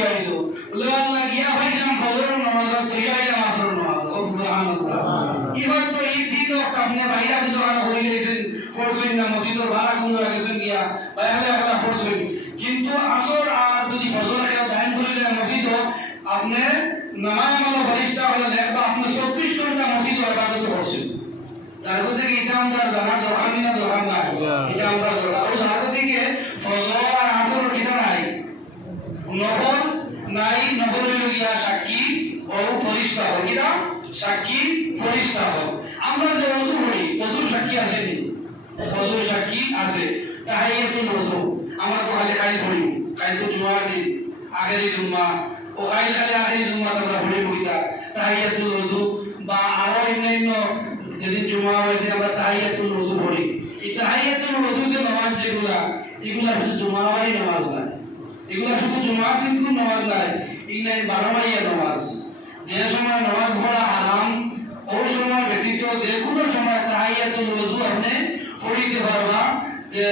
হয়ে আইছো আল্লাহ গিয়া ভাইলাম ফজর নামাজ থেকে আইলাম আসর নামাজ। ও সুবহানাল্লাহ। কি হয়তো এই দিন আপনি বাইরা কিন্তু আমরা গেছেন ফরসইন না মসজিদের ভাড়া কোন গেছেন গিয়া বাইরে একটা ফরসইন কিন্তু আসর আর যদি ফজর এটা দান করে দেন মসজিদ আপনি নামাজ আমল ফরিস্তা হলে দেখবা আপনি চব্বিশ ঘণ্টা মসজিদ ইবাদত করছেন। তার মধ্যে কি এটা আমরা জানা দরকার না দরকার নাই? এটা আমরা দরকার ও তার মধ্যে কি ফজর আর আসর এটা নাই? নফল নাই গিয়া সাক্ষী ও ফরিস্তা হল কিনা সাক্ষী ফরিস্তা হল আমরা যে অজু করি অজুর সাক্ষী আসেনি অজুর সাক্ষী আছে। তাহাইয়াতুল ওযু আমরা তো খালি খাই পড়ি খাই তো জুমার দিন। আগের জুম্মা। ও খাই খালি আগের জুম্মা তোমরা পড়ি পড়িতা তাহাইয়াতুল ওযু বা আরও অন্যান্য যেদিন জুমা হয়েছে আমরা তাহাইয়াতুল ওযু পড়ি এই তাহাইয়াতুল ওযু যে নামাজ যেগুলা এগুলা শুধু জুমাবারই নামাজ। এগুলা শুধু জুমার দিন কোনো নামাজ নাই। এই নাই বারোমাইয়া নামাজ। যে সময় নামাজ পড়া আরাম ওই সময় ব্যতীত যে কোনো সময় তাহাইয়াতুল ওযু আপনি পড়িতে পারবা। যে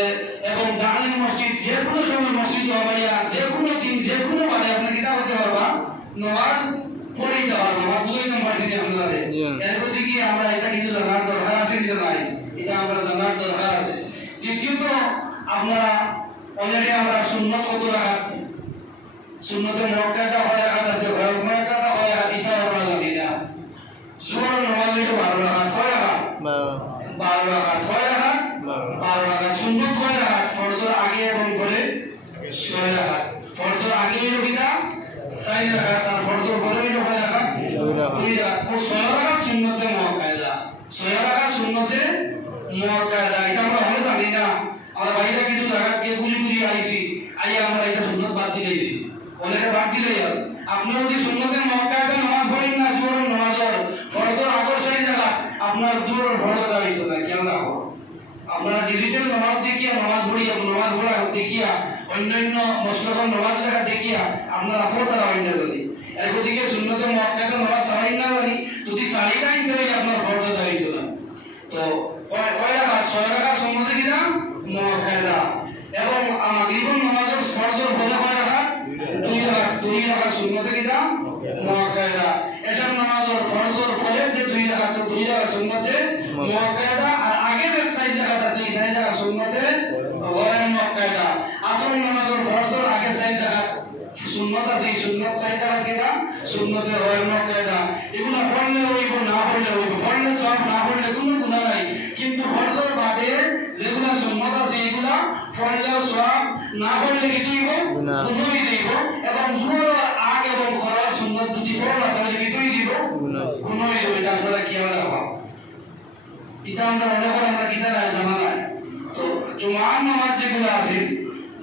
এবং দাঁড়িয়ে মসজিদ যে কোনো সময় মসজিদ হবাইয়া যে কোনো দিন যে কোনো বারে আপনি কিতা করতে পারবা। নামাজ পড়িতে পারবা বা বুঝাইতে পারছি আপনারা। Yeah. এর প্রতি কি আমরা এটা কিন্তু জানার দরকার আছে কি নাই? এটা আমরা জানার দরকার আছে। দ্বিতীয়ত আমরা অনেকে আমরা সুন্নত কতরা? রাখাত সুন্নতে মক্কাটা হয় আর আছে ভয়ক মক্কাটা হয় আর এটা আমরা জানি না। জোর নামাজ এটা ভালো রাখাত ছয় রাখাত বারো রাখাত ছয় রাখাত বারো সুন্নত ছয় রাখা ফরজর আগে এবং পরে ছয় রাখা ফরজর আগে রবি না? সাইন রাখাত আর ফরজর পরে হইল কয় রাখাত দুই রাখাত। দুই রাখাত ও ছয় রাখাত সুন্নতে মুআক্কাদা ছয় রাখাত সুন্নতে মুআক্কাদা এটা আমরা হলে জানি না আমরা বাইরে কিছু জায়গা গিয়ে গুলি গুলি আইছি আইয়া আমরা এটা সুন্নত দিলেইছি অনেকে বাদ দিলে আপনার যদি সুন্নতে মুআক্কাদা নামাজ পড়েন না, জোর নামাজর ফরজর সাই জায়গা, আপনার জোর ফরজ দাঁড়িয়ে না, কেন না হোক আপনারা ডিজিটাল নামাজ দেখিয়া, নামাজ পড়িয়া, নামাজ পড়া দেখিয়া, অন্যান্য মসলখন নামাজ লেখা দেখিয়া, আপনারা আফর তারা অন্য জানি এর গতিকে শূন্যতে মক্কাতে নামাজ সারাই না জানি, যদি সারি নাই করে আপনার ফরজ দাঁড়িত না। তো কয় কয় রাখা ছয় রাখা সম্মতি কিনা? মক্কাদা এবং মাগরিবুল নামাজের ফরজের ফলে কয় রাখা দুই রাখা দুই রাখা শূন্যতে কিনা নামাজের ফরজের ফলে যে দুই রাখা দুই রাখা শূন্যতে মক্কাদা আর আগে যে চাই রাখা আছে এই চাই রাখা শূন্যতে গয়ের মক্কাদা আসল নামাজের ফরজের আগে চাই রাখা সুন্নত আছে এই সুন্নত চাই রাখা কিনা সুন্নতে গয়ের মক্কাদা এগুলো পড়লে হইব না পড়লে হইব? পড়লে সব না পড়লে কোনো গুনাহ নাই। কিন্তু ফরজের বাদে যেগুলা সুন্নত আছে এগুলা পড়লেও সব না পড়লে কি হইব? গুনাহ। গুনাহ এবং যাবে কি আমরা এটা আমরা মনে করি আমরা জানা তো জুমার নামাজ যেগুলো আছে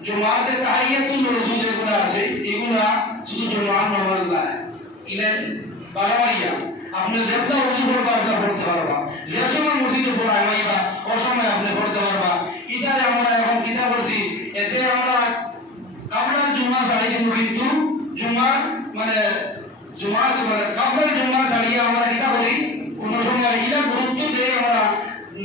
জুমাতে তাহিয়াতুল রুজু যেগুলো আছে এগুলা শুধু জুমার নামাজ নাই ইলে বারবারিয়া আপনি যেটা উজু করবা ওটা পড়তে পারবা যে সময় মসজিদে পড়াই মাইবা ও সময় আপনি পড়তে পারবা এটারে আমরা এখন কিতা করছি এতে আমরা আমরা জুমা সারি দিব কিন্তু জুমার মানে জুমা মানে কাপড় জুমা সারিয়ে আমরা কিতা করি কোন সময় ইলা গুরুত্ব দিয়ে আমরা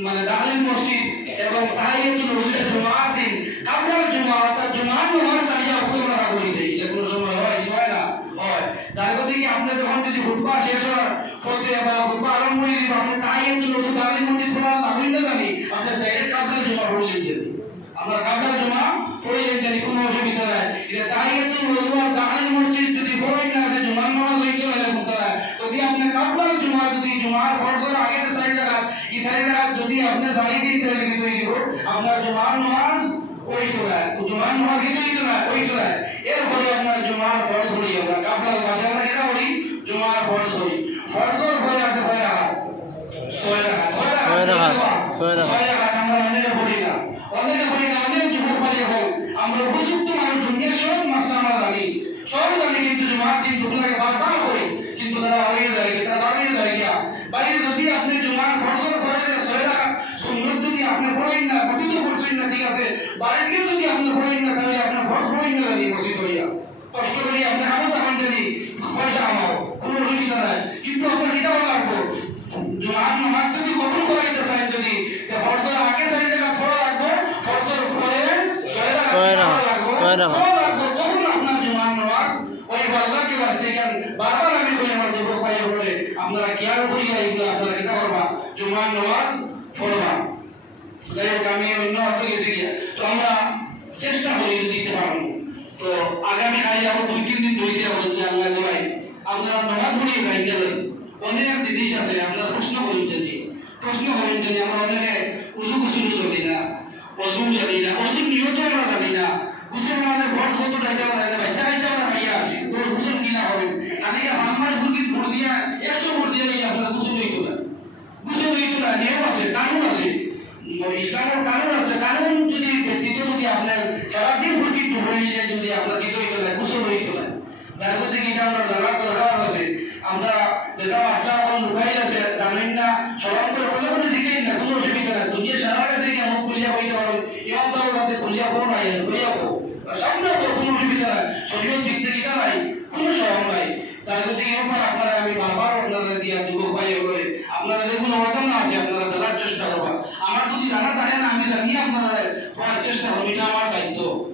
মানে দাখিল মসজিদ এবং তাহিয়াতুল রুজু জুমার দিন। কাপড় জুমা অর্থাৎ জুমার নামাজ সারিয়ে আপনি আমরা করি দেই। এটা কোন সময় হয় হয় না, হয়। তার কথা কি আপনি যখন যদি খুতবা শেষ হয় ফতে বা খুতবা আরম্ভ করে দিব আপনি তাহিয়াতুল রুজু দাখিল মসজিদ পড়া লাগবে না জানি, আপনি ডাইরেক্ট কাপড় জুমা পড়ে দিচ্ছেন আমরা কাপড় জমা পড়ে যেতে কোনো অসুবিধা নাই। এটা তাহিয়াতুল মসজিদ লাগা যদি আপনি সারি দিতে হলে কিন্তু দিব আপনার জুমার নামাজ ওই তো না জুমার নামাজ কিন্তু ওই তো না ওই তো না এরপরে আপনার জুমার ফরজ হই আমরা কাপড় বাদে আমরা এটা বলি জুমার ফরজ হই ফরজের পরে আছে ছয় রাকাত ছয় রাকাত ছয় ছয় রাকাত, রাকাত ছয় রাকাত। বাড়িতে যদি আপনি হরিণ না খালি আপনার ফরজ হরিণ না লাগে মসজিদ হইয়া কষ্ট করি আপনি আমত আমার যদি পয়সা আমাও কোনো অসুবিধা নাই। কিন্তু আপনার এটাও লাগবো জোহান নামাজ যদি কবুল করাইতে চাই যদি ফর্দর আগে চাই টাকা ফল লাগবো ফর্দর ফলে ছয় টাকা লাগবো ছয় টাকা বারবার আমি কই আমার দুটো পায়ে বলে আপনারা কেয়ার করিয়া এগুলো আপনারা কিনা করবা? জুমার নামাজ পড়বা যাই হোক আমি আমরা চেষ্টা করি দিতে পারব। তো আগামী কাজে আবার দুই, তিন দিন রয়েছে যদি আল্লাহ দেওয়ায় আপনারা নামাজ পড়িয়ে গাই গেলেন, অনেক জিনিস আছে আপনারা প্রশ্ন করুন জানি প্রশ্ন করুন জানি আমরা অনেকে উজু গুসুল জানি না অজু জানি না অজু নিয়ত আমরা জানি না। গুসুল আমাদের ভোট কত ডাইতে আমরা জানি না বাচ্চা আমরা ভাইয়া আছি। ওর গুসুল কিনা হবে? আলিকে হাম্মার ফুরকিত ভোট দিয়া একশো ভোট দিয়ে নিয়ে আপনারা গুসুল হইতো না গুসুল হইতো না নিয়ম আছে কানুন আছে ইসলামের কানুন আছে কানুন যদি ব্যক্তিত্ব যদি আপনার সারাদিন ফুরকিত ডুবে নিয়ে যদি আপনার দিতে হইতো না গুসুল হইতো না তার মধ্যে কি আমরা জানার দরকার আছে? আমরা যেটা মাসলা এখন লুকাই আছে, জানেন না, সবাই করে ফলে বলে দিকেই না, কোনো অসুবিধা নাই। দুনিয়া সারা কাছে কি এমন খুলিয়া হইতে পারো ইমাম তার কাছে খুলিয়া ফোন নাই লইয়া ফো সামনে তো কোনো অসুবিধা নাই শরীর জিততে কিনা নাই, কোনো সহম নাই। তার মধ্যে কি আপনারা আমি বারবার আপনারা দিয়া যুবক ভাই করে আপনারা দেখুন অবদান আছে আপনারা? চেষ্টা করবা। আমার যদি জানা থাকে না, আমি জানি আপনারা করার চেষ্টা করব, এটা আমার দায়িত্ব।